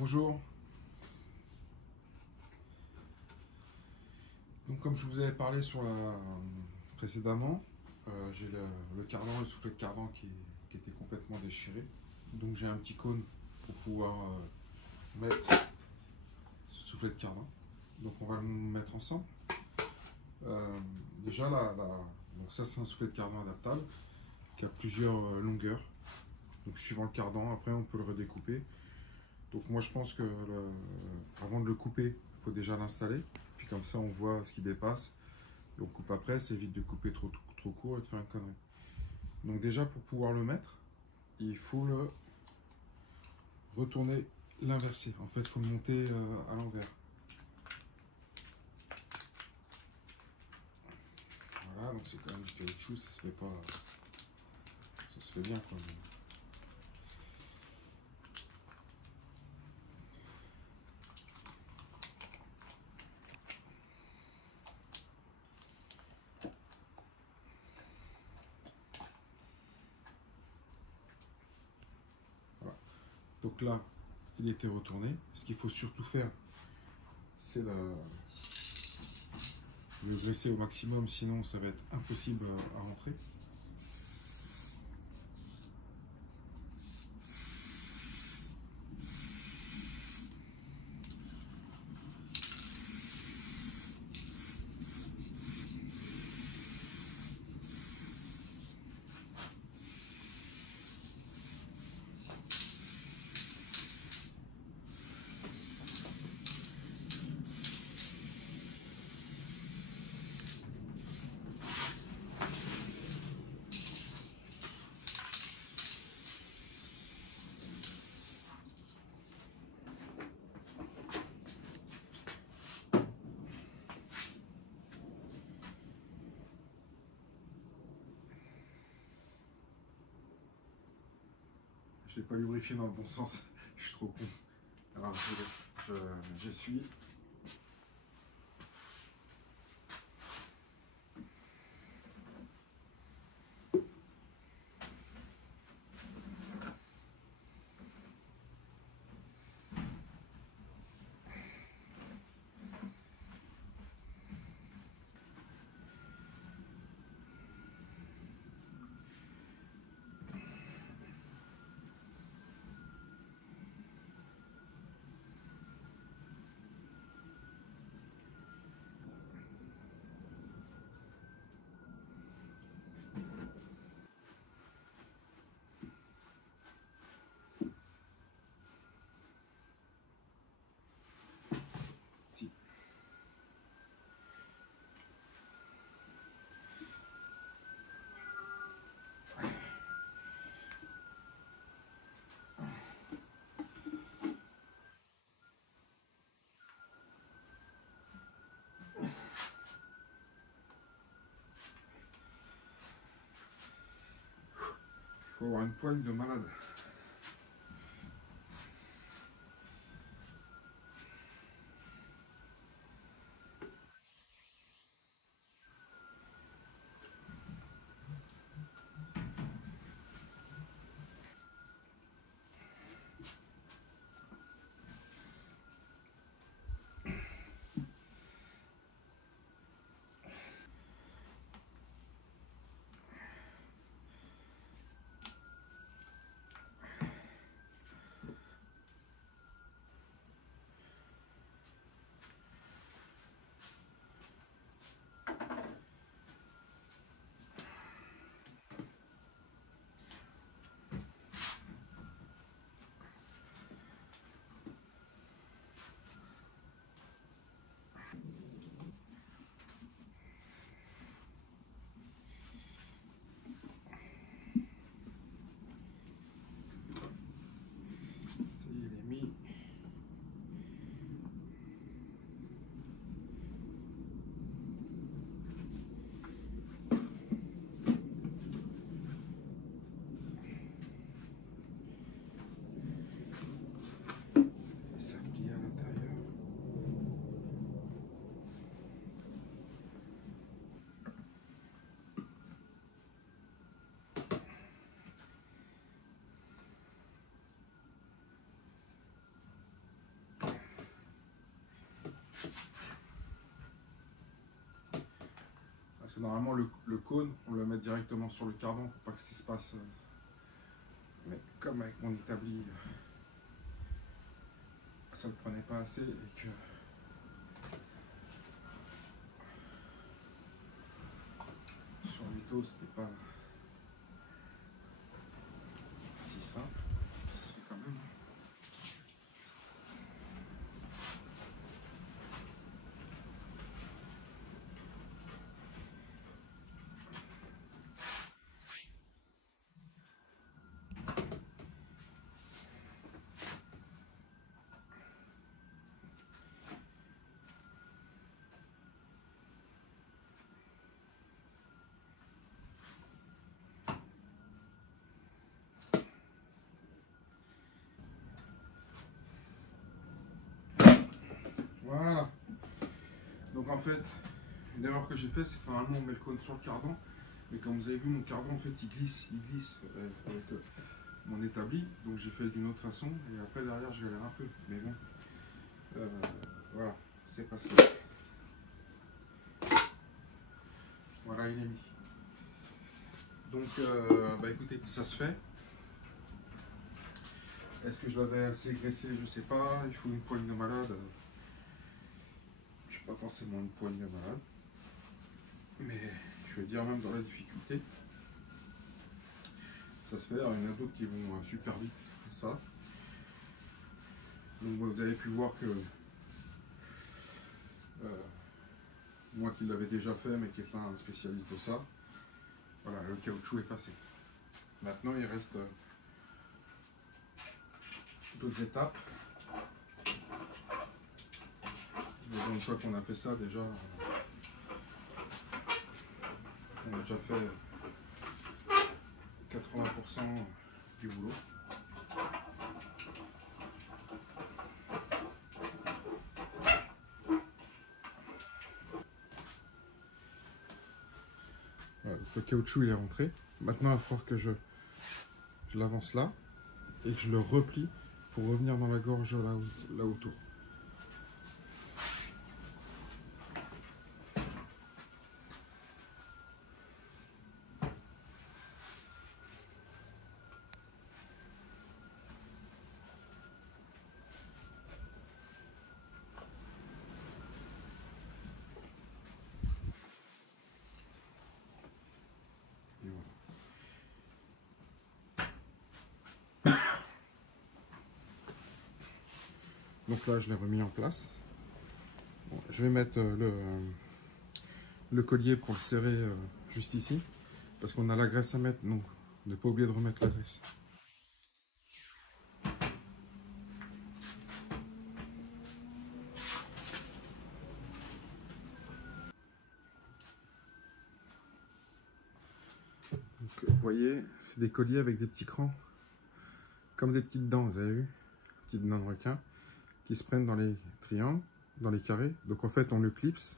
Bonjour. Donc comme je vous avais parlé précédemment, j'ai le cardan, le soufflet de cardan qui était complètement déchiré. Donc j'ai un petit cône pour pouvoir mettre ce soufflet de cardan. Donc on va le mettre ensemble. Déjà donc ça c'est un soufflet de cardan adaptable qui a plusieurs longueurs. Donc suivant le cardan, après on peut le redécouper. Donc moi je pense que avant de le couper, il faut déjà l'installer. Puis comme ça on voit ce qui dépasse. Et on coupe après, ça évite de couper trop court et de faire une connerie. Donc déjà pour pouvoir le mettre, il faut le retourner l'inverser. En fait il faut le monter à l'envers. Voilà, donc c'est quand même du caoutchouc, ça se fait pas. Ça se fait bien quoi. Voilà. Donc là, il était retourné. Ce qu'il faut surtout faire, c'est le graisser au maximum, sinon ça va être impossible à rentrer. Je l'ai pas lubrifié dans le bon sens, je suis trop con. Alors j'essuie. Il faut avoir une poigne de malade. Normalement, le cône, on le met directement sur le cardan pour pas que ça se passe. Mais comme avec mon établi, ça ne le prenait pas assez et que sur l'Ito, c'était pas si simple. Ça se fait quand même. Voilà. Donc en fait, une erreur que j'ai fait, c'est que normalement on met le cône sur le cardan, mais comme vous avez vu, mon cardan en fait il glisse avec mon établi, donc j'ai fait d'une autre façon, et après derrière je galère un peu, mais bon, voilà, c'est passé. Voilà, il est mis. Donc, bah écoutez, ça se fait. Est-ce que je l'avais assez graissé? Je sais pas. Il faut une poigne de malade. Je suis pas forcément une poigne de malade. Mais je veux dire, même dans la difficulté, ça se fait. Alors, il y en a d'autres qui vont super vite, comme ça. Donc, vous avez pu voir que moi qui l'avais déjà fait, mais qui n'est pas un spécialiste de ça, voilà, le caoutchouc est passé. Maintenant, il reste d'autres étapes. Mais une fois qu'on a fait ça, déjà, on a déjà fait 80% du boulot. Voilà, le caoutchouc il est rentré. Maintenant, il va falloir que je l'avance là et que je le replie pour revenir dans la gorge là autour. Donc là, je l'ai remis en place. Bon, je vais mettre le collier pour le serrer juste ici, parce qu'on a la graisse à mettre. Donc, ne pas oublier de remettre la graisse. Donc, vous voyez, c'est des colliers avec des petits crans, comme des petites dents, vous avez vu, petites dents de requin, qui se prennent dans les triangles, dans les carrés. Donc en fait, on le clipse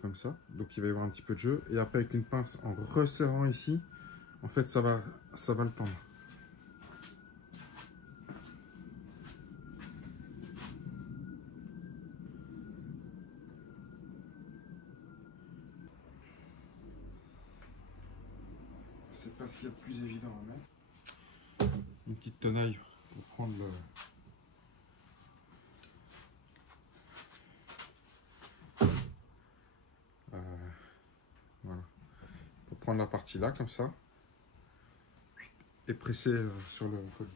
comme ça. Donc il va y avoir un petit peu de jeu. Et après, avec une pince, en resserrant ici, en fait, ça va le tendre. C'est pas ce qu'il y a de plus évident à mettre. Une petite tenaille pour prendre le... voilà. Pour prendre la partie là, comme ça. Et presser sur le collier.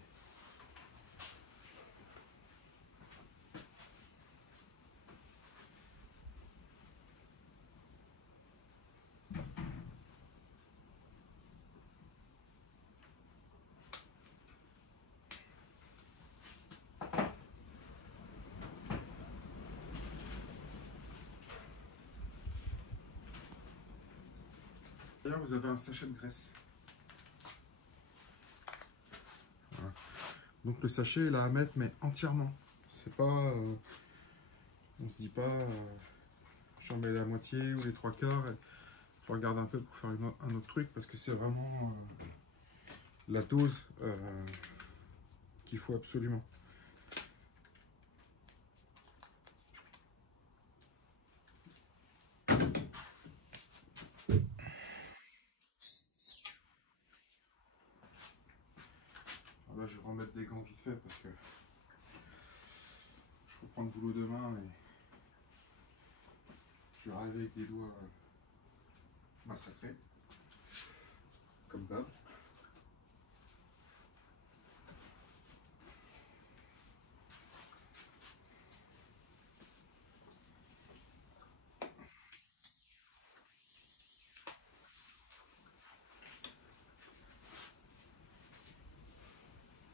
D'ailleurs, vous avez un sachet de graisse. Voilà. Donc le sachet, il a à mettre, mais entièrement. C'est pas... on se dit pas... j'en mets la moitié ou les trois quarts. Et je regarde un peu pour faire un autre truc, parce que c'est vraiment la dose qu'il faut absolument. là, je vais remettre des gants vite fait parce que je reprends le boulot demain et je vais arriver avec des doigts massacrés, comme d'hab.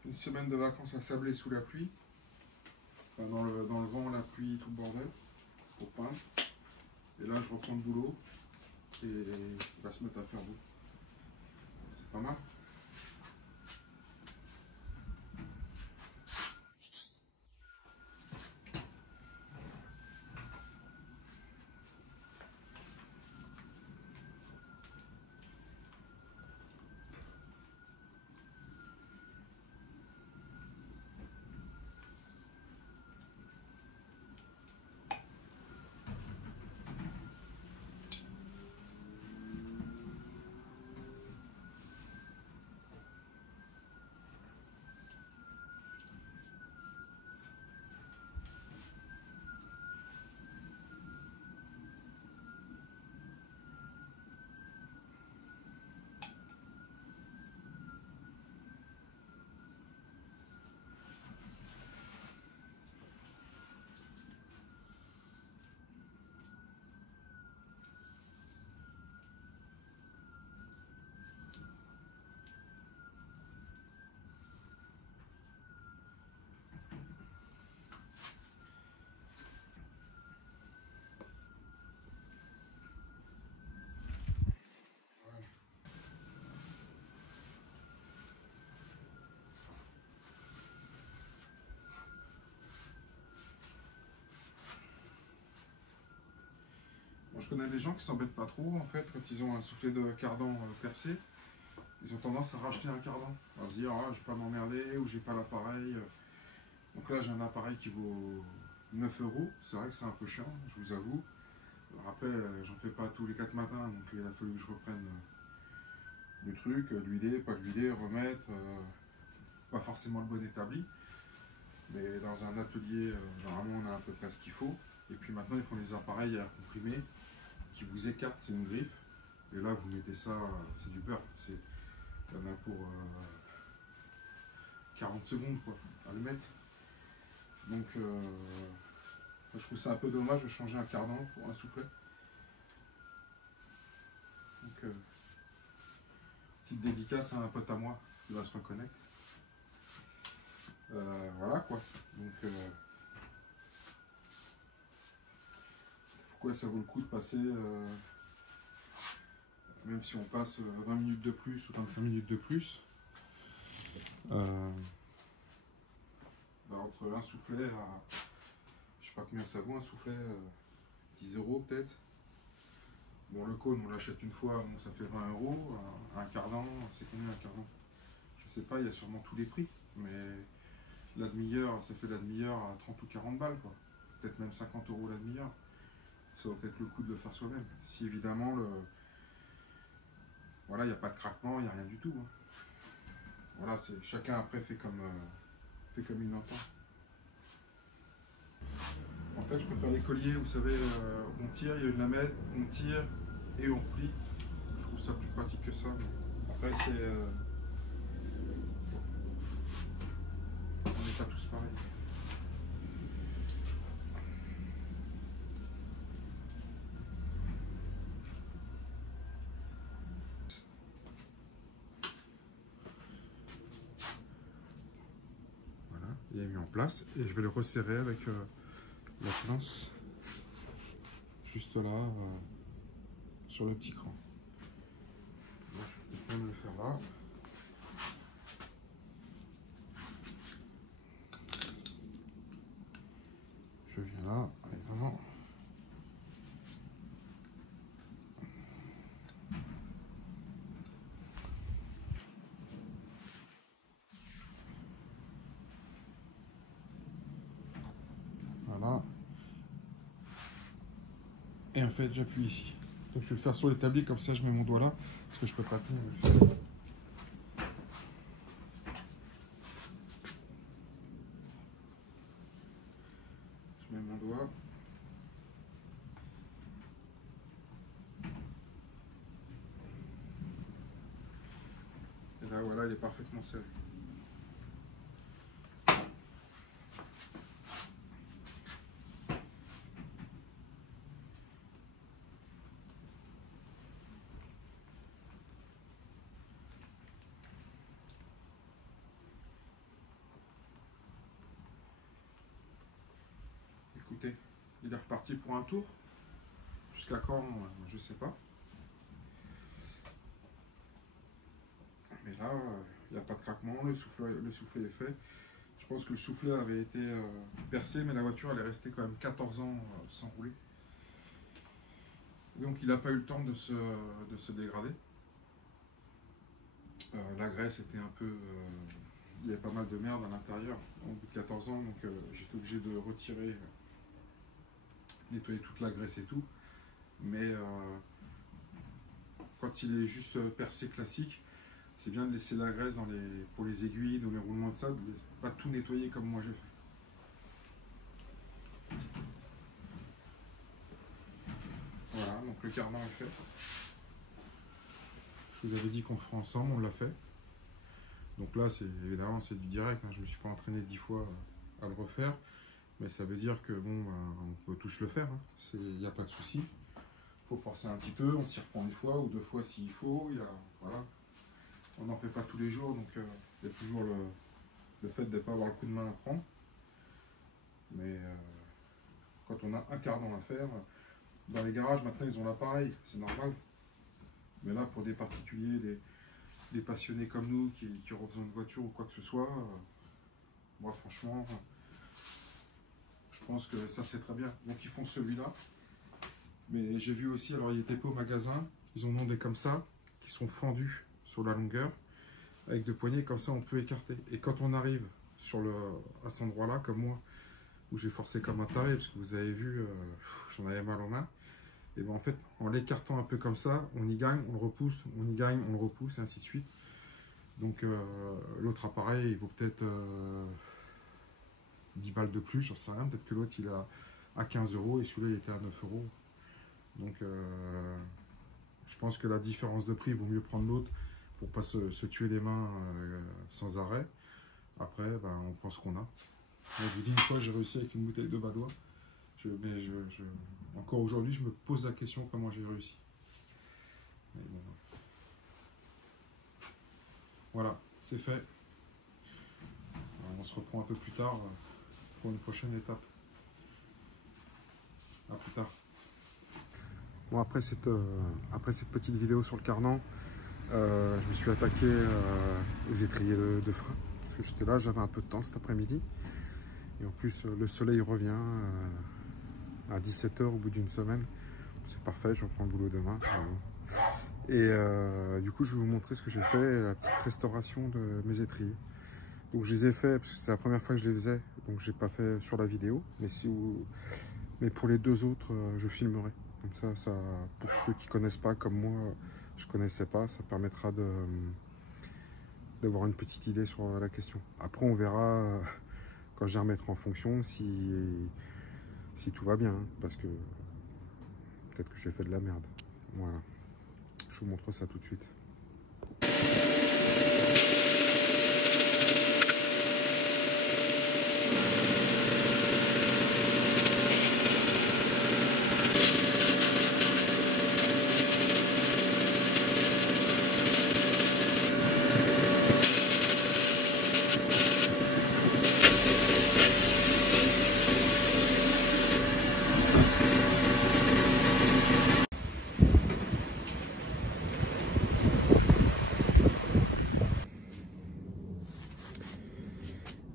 Une semaine de vacances à Sablé sous la pluie, enfin, dans le vent, la pluie, tout le bordel, pour peindre. Et là, je reprends le boulot et il va se mettre à faire beau. C'est pas mal. Je connais des gens qui s'embêtent pas trop en fait quand ils ont un soufflet de cardan percé. Ils ont tendance à racheter un cardan, à se dire ah, je vais pas m'emmerder ou j'ai pas l'appareil. Donc là j'ai un appareil qui vaut 9 €. C'est vrai que c'est un peu chiant, je vous avoue. Alors après j'en fais pas tous les 4 matins, donc il a fallu que je reprenne le truc, l'huiler, pas l'huiler, remettre, pas forcément le bon établi. Mais dans un atelier, normalement on a à peu près ce qu'il faut. Et puis maintenant ils font les appareils à air comprimé qui vous écartent, c'est une griffe. Et là vous mettez ça, c'est du beurre. Il y en a pour 40 secondes quoi, à le mettre. Donc je trouve ça un peu dommage de changer un cardan pour un soufflet. Donc petite dédicace à un pote à moi qui va se reconnaître. Voilà quoi. Donc pourquoi ça vaut le coup de passer, même si on passe 20 minutes de plus ou 25 minutes de plus, entre un soufflet à, je sais pas combien ça vaut un soufflet, 10 € peut-être. Bon, le cône on l'achète une fois, bon, ça fait 20 €. Un cardan, c'est combien un cardan? Je sais pas, il y a sûrement tous les prix, mais la demi-heure, ça fait la demi-heure à 30 ou 40 balles quoi. Peut-être même 50 € la demi-heure. Ça vaut peut-être le coup de le faire soi-même. Si évidemment, voilà, il n'y a pas de craquement, il n'y a rien du tout. Hein. Voilà, chacun après fait comme il l'entend. En fait, je préfère les colliers, vous savez, on tire, il y a une lamette, on tire et on replie. Je trouve ça plus pratique que ça. Mais après, on n'est pas tous pareils. Il est mis en place et je vais le resserrer avec la pince juste là sur le petit cran. Donc, je peux même le faire là. Je viens là, évidemment. Voilà. Et en fait, j'appuie ici. Donc je vais le faire sur l'établi, comme ça je mets mon doigt là, parce que je peux pas tenir. là, voilà, il est parfaitement serré. Écoutez, il est reparti pour un tour. Jusqu'à quand, je sais pas. Mais là, il n'y a pas de craquement, le soufflet est fait. Je pense que le soufflet avait été percé, mais la voiture elle est restée quand même 14 ans sans rouler. Donc il n'a pas eu le temps de se dégrader. La graisse était un peu... il y avait pas mal de merde à l'intérieur au bout de 14 ans, donc j'étais obligé de retirer, nettoyer toute la graisse et tout. Mais quand il est juste percé classique, c'est bien de laisser la graisse pour les aiguilles, dans les roulements de sable, pas tout nettoyer comme moi j'ai fait. Voilà, donc le cardan est fait. Je vous avais dit qu'on le ferait ensemble, on l'a fait. Donc là, évidemment, c'est du direct, hein. Je ne me suis pas entraîné 10 fois à le refaire. Mais ça veut dire que bon, on peut tous le faire, hein. Il n'y a pas de souci. Il faut forcer un petit peu, on s'y reprend une fois ou 2 fois s'il faut. Voilà. On n'en fait pas tous les jours, donc il y a toujours le fait de ne pas avoir le coup de main à prendre. Mais quand on a un cardan à faire, dans les garages maintenant ils ont l'appareil, c'est normal. Mais là pour des particuliers, des passionnés comme nous qui auront besoin de voiture ou quoi que ce soit, moi franchement, je pense que ça c'est très bien. Donc ils font celui-là. Mais j'ai vu aussi, alors il n'était pas au magasin, ils en ont des comme ça, qui sont fendus sur la longueur, avec deux poignées, comme ça on peut écarter. Et quand on arrive à cet endroit-là, comme moi, où j'ai forcé comme un taré, parce que vous avez vu, j'en avais mal aux mains, et bien en fait, en l'écartant un peu comme ça, on y gagne, on le repousse, on y gagne, on le repousse, et ainsi de suite. Donc l'autre appareil, il vaut peut-être 10 balles de plus, j'en sais rien, peut-être que l'autre il est à 15 € et celui-là il était à 9 €. Donc je pense que la différence de prix, il vaut mieux prendre l'autre pour pas se tuer les mains sans arrêt. Après, ben, on prend ce qu'on a. Moi, je vous dis, une fois, j'ai réussi avec une bouteille de Badois. Encore aujourd'hui, je me pose la question comment j'ai réussi. Mais bon, voilà, c'est fait. Alors, on se reprend un peu plus tard pour une prochaine étape. À plus tard. Bon, après cette petite vidéo sur le cardan, je me suis attaqué aux étriers de frein. Parce que j'étais là, j'avais un peu de temps cet après-midi. Et en plus, le soleil revient à 17 h au bout d'une semaine. C'est parfait, je reprends le boulot demain. Et du coup, je vais vous montrer ce que j'ai fait, la petite restauration de mes étriers. Donc je les ai fait, parce que c'est la première fois que je les faisais, donc j'ai pas fait sur la vidéo. Mais pour les deux autres, je filmerai. Comme ça, pour ceux qui connaissent pas, comme moi, je connaissais pas, ça permettra d'avoir une petite idée sur la question. Après, on verra quand je les remettrai en fonction si tout va bien, hein, parce que peut-être que j'ai fait de la merde. Voilà, je vous montre ça tout de suite.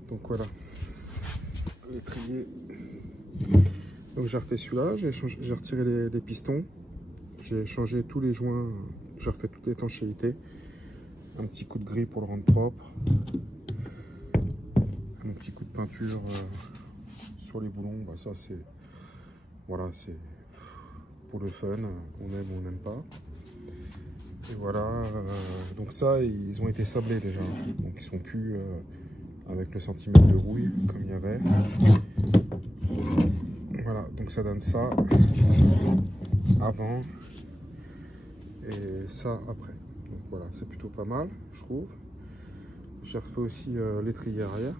Donc voilà, l'étrier. Donc j'ai refait celui-là, j'ai retiré les pistons, j'ai changé tous les joints, j'ai refait toute l'étanchéité, un petit coup de gris pour le rendre propre, un petit coup de peinture sur les boulons. Bah ça c'est, voilà, c'est pour le fun, on aime ou on n'aime pas. Et voilà, donc ça ils ont été sablés déjà, donc ils sont plus avec le centimètre de rouille comme il y avait. Voilà, donc ça donne ça avant et ça après. Donc voilà, c'est plutôt pas mal, je trouve. j'ai refait aussi l'étrier arrière.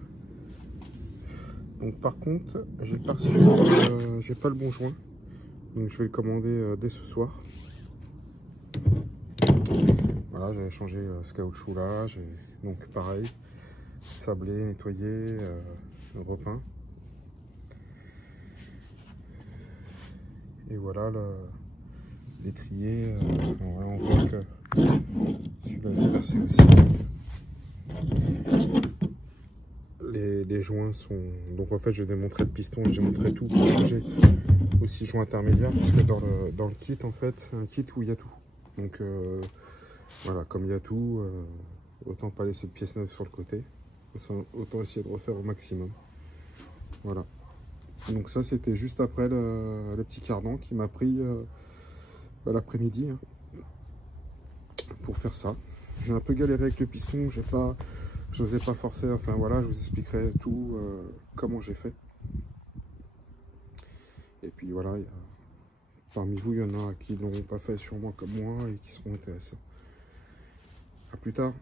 Donc par contre, j'ai pas reçu, j'ai pas le bon joint. Donc je vais le commander dès ce soir. Voilà, j'avais changé ce caoutchouc là, j'ai donc pareil, sablé, nettoyé, repeint. Et voilà l'étrier, voilà, on voit que celui-là est percé aussi. Les joints sont... Donc en fait je vais démontrer le piston, je démontrerai tout pour changer aussi joint intermédiaire, parce que dans le kit en fait, c'est un kit où il y a tout. Donc voilà, comme il y a tout, autant pas laisser de pièces neuves sur le côté, autant essayer de refaire au maximum. Voilà. Donc ça c'était juste après le petit cardan qui m'a pris l'après-midi hein, pour faire ça. J'ai un peu galéré avec le piston, je n'osais pas forcer, enfin voilà, je vous expliquerai tout comment j'ai fait. Et puis voilà, parmi vous, il y en a qui ne l'auront pas fait sûrement comme moi et qui seront intéressés. A plus tard.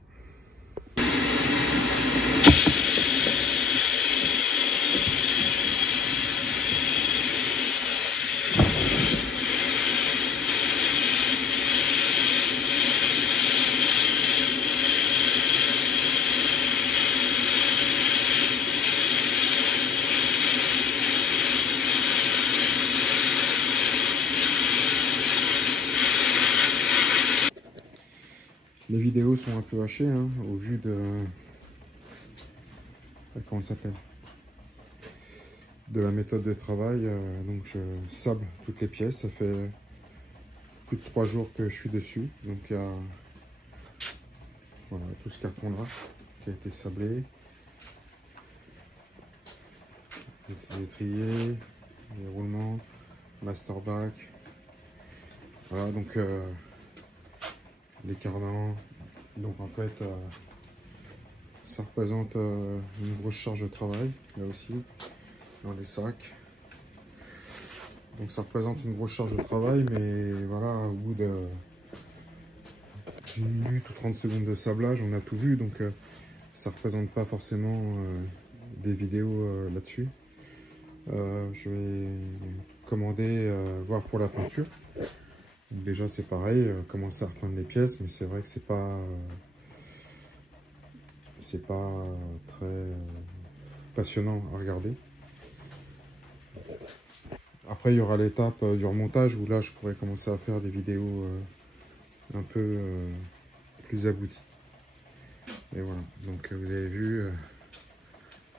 Les vidéos sont un peu hachées hein, au vu de... Comment ça s'appelle? De la méthode de travail. Donc je sable toutes les pièces. Ça fait plus de 3 jours que je suis dessus. Donc il y a voilà, tout ce carton là qui a été sablé. Les étriers, les roulements, master back. Voilà donc les cardans. Donc en fait ça représente une grosse charge de travail là aussi dans les sacs. Donc ça représente une grosse charge de travail, mais voilà, au bout de 10 minutes ou 30 secondes de sablage on a tout vu, donc ça représente pas forcément des vidéos là-dessus. Je vais commander voir pour la peinture. Donc déjà c'est pareil, commencer à repeindre les pièces, mais c'est vrai que c'est pas très passionnant à regarder. Après il y aura l'étape du remontage où là je pourrais commencer à faire des vidéos un peu plus abouties. Et voilà, donc vous avez vu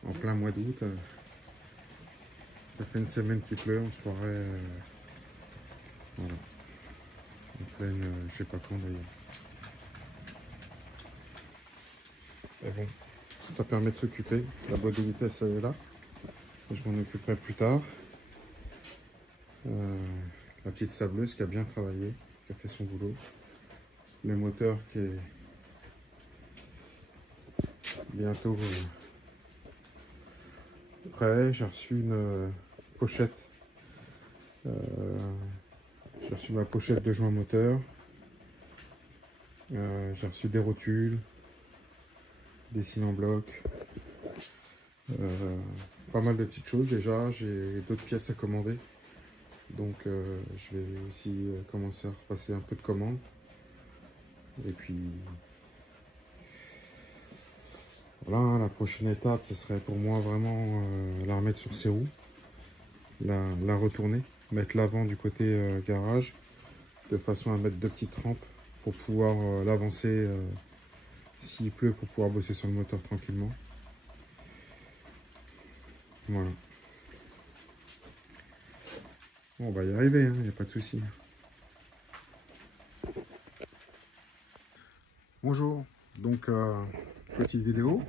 en plein mois d'août, ça fait une semaine qu'il pleut, on se croirait voilà, en pleine je sais pas quand d'ailleurs. Et bon, ça permet de s'occuper. La boîte de vitesse elle est là, je m'en occuperai plus tard. La petite sableuse qui a bien travaillé, qui a fait son boulot. Le moteur qui est bientôt prêt. J'ai reçu une pochette. J'ai reçu ma pochette de joint moteur. J'ai reçu des rotules, des cils en bloc. Pas mal de petites choses déjà. J'ai d'autres pièces à commander. Donc je vais aussi commencer à repasser un peu de commandes. Et puis voilà, la prochaine étape, ce serait pour moi vraiment la remettre sur ses roues, la retourner, mettre l'avant du côté garage, de façon à mettre 2 petites rampes pour pouvoir l'avancer s'il pleut, pour pouvoir bosser sur le moteur tranquillement. Voilà. Bon, on va y arriver, il n'y a pas de souci. Bonjour, donc petite vidéo.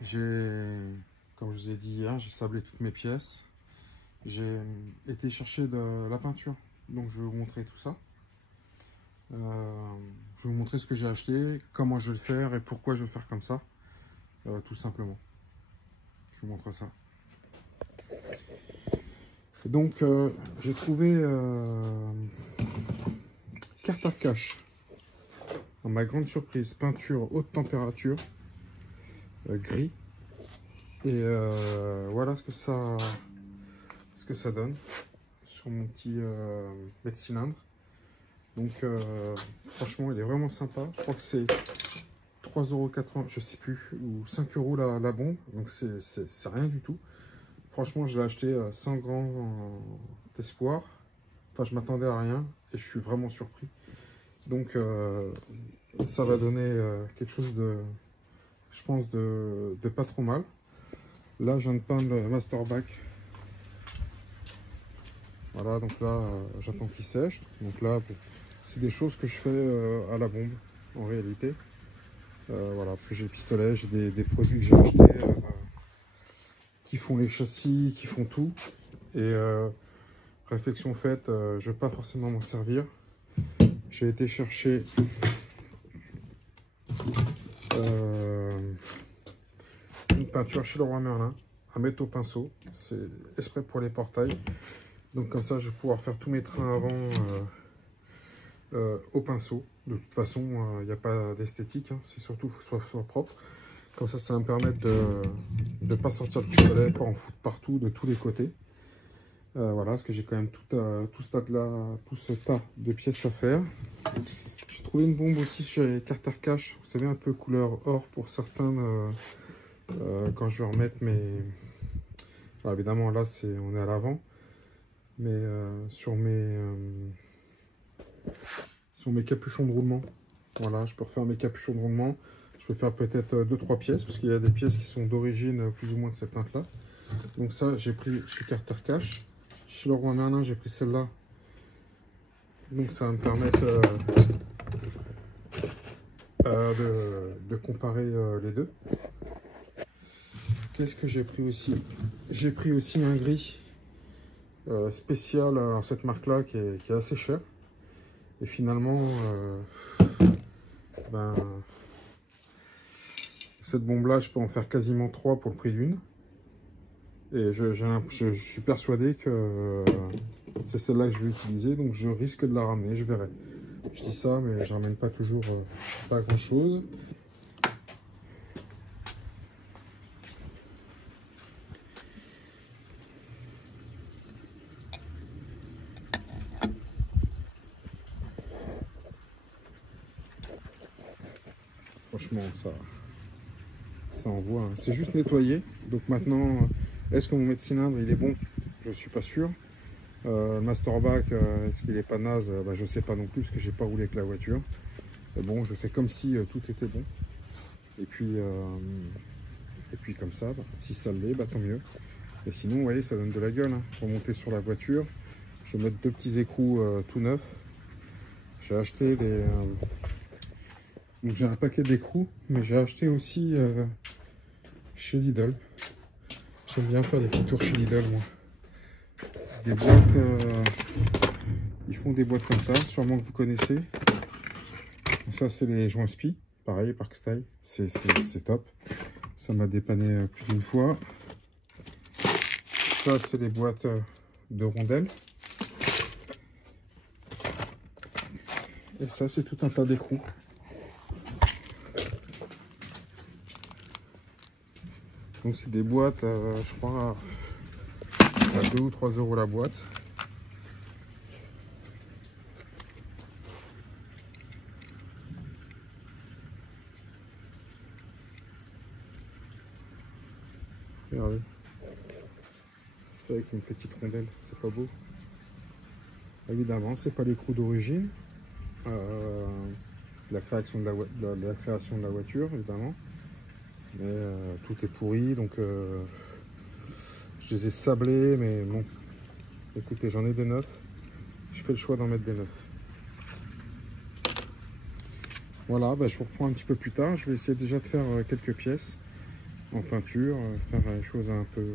Comme je vous ai dit hier, j'ai sablé toutes mes pièces. J'ai été chercher de la peinture, donc je vais vous montrer tout ça. Je vais vous montrer ce que j'ai acheté, comment je vais le faire et pourquoi je vais faire comme ça, tout simplement. Je vous montre ça. Donc j'ai trouvé carte à cache. À ma grande surprise, peinture haute température. gris. Et voilà ce que ça donne sur mon petit mètre-cylindre. Donc franchement, il est vraiment sympa. Je crois que c'est 3,80 €, je sais plus, ou 5 € la bombe. Donc c'est rien du tout. Franchement, je l'ai acheté sans grand espoir. Enfin, je m'attendais à rien et je suis vraiment surpris. Donc ça va donner quelque chose de, je pense, de pas trop mal. Là, je viens de peindre le master back. Voilà, donc là, j'attends qu'il sèche. Donc là, c'est des choses que je fais à la bombe, en réalité. Voilà, parce que j'ai le pistolet, j'ai des produits que j'ai achetés qui font les châssis, qui font tout. Et réflexion faite, je ne vais pas forcément m'en servir. J'ai été chercher une peinture chez Leroy Merlin à mettre au pinceau. C'est exprès pour les portails. Donc comme ça, je vais pouvoir faire tous mes trains avant au pinceau. De toute façon, il n'y a pas d'esthétique. Hein. C'est surtout qu'il faut que ce soit propre. Comme ça va me permettre de ne pas sortir le pistolet, pas en foutre partout, de tous les côtés. Voilà, parce que j'ai quand même tout ce tas de pièces à faire. J'ai trouvé une bombe aussi chez Carter Cash. Vous savez, un peu couleur or pour certains. Quand je vais remettre mes... Alors, évidemment, là, on est à l'avant. Mais sur mes capuchons de roulement, voilà, je peux refaire mes capuchons de roulement. Je peux faire peut-être 2-3 pièces, parce qu'il y a des pièces qui sont d'origine plus ou moins de cette teinte-là. Donc ça, j'ai pris chez Carter Cash. Chez Leroy Merlin, j'ai pris celle-là. Donc ça va me permettre de comparer les deux. Qu'est-ce que j'ai pris aussi? J'ai pris aussi un gris spécial à cette marque-là qui est assez cher. Et finalement, cette bombe-là, je peux en faire quasiment 3 pour le prix d'une. Et je suis persuadé que c'est celle-là que je vais utiliser, donc je risque de la ramener, je verrai. Je dis ça, mais je ramène pas toujours pas grand-chose. Franchement, ça envoie. Hein. C'est juste nettoyé. Donc maintenant, est-ce que mon mètre-cylindre il est bon? Je suis pas sûr. Le masterback, est-ce qu'il est pas naze? Je sais pas non plus parce que j'ai pas roulé avec la voiture. Mais bon, je fais comme si tout était bon. Et puis comme ça, si ça l'est, tant mieux. Et sinon, vous voyez, ça donne de la gueule. Hein. Pour monter sur la voiture, je vais mettre 2 petits écrous tout neufs. J'ai acheté des... Donc j'ai un paquet d'écrous, mais j'ai acheté aussi chez Lidl. J'aime bien faire des petits tours chez Lidl, moi. Des boîtes, ils font des boîtes comme ça, sûrement que vous connaissez. Ça, c'est les joints SPI, pareil, Park Style, c'est top. Ça m'a dépanné plus d'une fois. Ça, c'est les boîtes de rondelles. Et ça, c'est tout un tas d'écrous. Donc c'est des boîtes, je crois, à 2 ou 3 € la boîte. Regardez. C'est avec une petite rondelle, c'est pas beau. Évidemment, c'est pas l'écrou d'origine. La création de la voiture, évidemment. Mais tout est pourri, donc je les ai sablés, mais bon, écoutez, j'en ai des neufs, je fais le choix d'en mettre des neufs. Voilà, je vous reprends un petit peu plus tard, je vais essayer déjà de faire quelques pièces en peinture, faire les choses un peu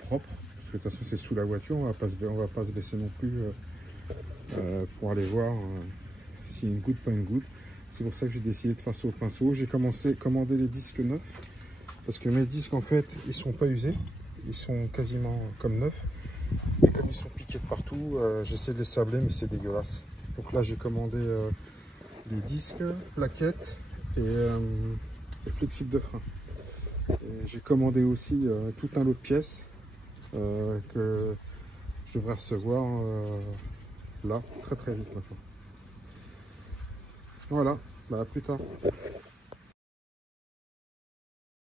propres, parce que de toute façon c'est sous la voiture, on va pas se baisser non plus pour aller voir s'il y a une goutte, pas une goutte. C'est pour ça que j'ai décidé de faire ça au pinceau. J'ai commandé les disques neufs. Parce que mes disques, en fait, ils sont pas usés. Ils sont quasiment comme neufs. Et comme ils sont piqués de partout, j'essaie de les sabler, mais c'est dégueulasse. Donc là, j'ai commandé les disques, plaquettes et et flexible de frein. J'ai commandé aussi tout un lot de pièces que je devrais recevoir là très vite maintenant. Voilà, bah à plus tard.